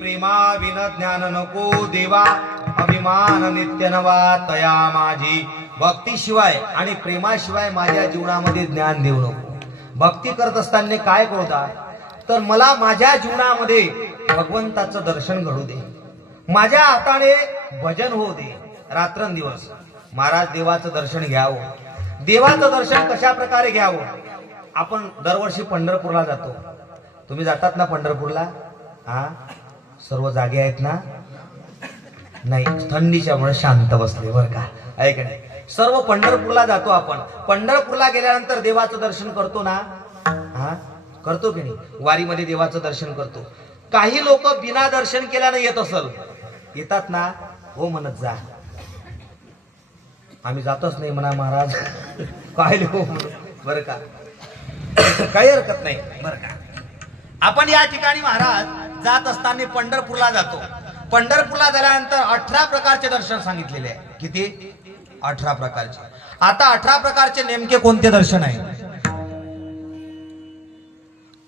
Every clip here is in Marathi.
प्रेमा विन ज्ञान नको देवा, अभिमान नित्य नवा तया माझी. भक्तीशिवाय आणि प्रेमाशिवाय माझ्या जीवनामध्ये ज्ञान देऊ नको. भक्ती करत असताना काय करूदा, तर मला माझ्या जीवनामध्ये भगवंताचं दर्शन घडू दे, माझ्या हाताने भजन होऊ दे रात्रंदिवस. महाराज देवाचं दर्शन घ्यावं. देवाचं दर्शन कशा प्रकारे घ्यावं? आपण दरवर्षी पंढरपूरला जातो. तुम्ही जातात ना पंढरपूरला? हा, सर्व जागे आहेत ना? नाही, थंडीच्या मुळे शांत बसले बर का, आहे का नाही? सर्व पंढरपूरला जातो आपण. पंढरपूरला गेल्यानंतर देवाचं दर्शन करतो ना? हा, करतो की नाही? वारीमध्ये देवाचं दर्शन करतो. काही लोक बिना दर्शन केल्यानं येत असल, येतात ना? हो म्हणत जा. आम्ही जातच नाही म्हणा महाराज, काय हो बर का, काही हरकत नाही बर का. आपण या ठिकाणी महाराज जात असताना पंढरपूरला जातो. पंढरपूरला झाल्यानंतर 18 प्रकारचे दर्शन सांगितलेले आहे. किती? 18 प्रकारचे. आता 18 प्रकारचे नेमके कोणते दर्शन आहे?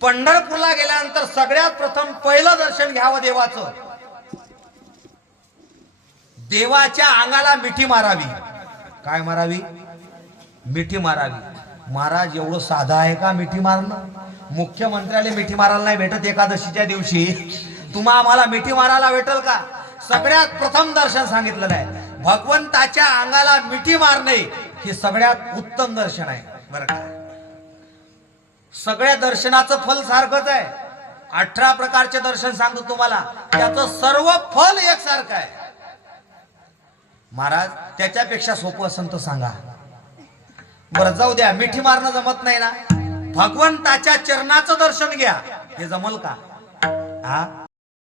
पंढरपूरला गेल्यानंतर सगळ्यात प्रथम पहिलं दर्शन घ्यावं देवाचं. देवाच्या अंगाला मिठी मारावी. काय मारावी? मिठी मारावी. महाराज एवढं साधा आहे का मिठी मारणं? मुख्यमंत्र्याला मिठी मारायला नाही भेटत एकादशीच्या दिवशी, तुम्हा आम्हाला मिठी मारायला भेटल का? सगळ्यात प्रथम दर्शन सांगितलेलं आहे. भगवंताच्या अंगाला मिठी मारणे हे सगळ्यात उत्तम दर्शन आहे बरं का. सगळ्या दर्शनाचं फल सारखंच आहे. 18 प्रकारचे दर्शन सांगतो तुम्हाला, त्याचं सर्व फल एकसारखं आहे. महाराज त्याच्यापेक्षा सोपं असेल तर सांगा बरं. जाऊ द्या, मिठी मारणं जमत नाही ना, भगवंताच्या चरणाचं दर्शन घ्या, हे जमल का? हा,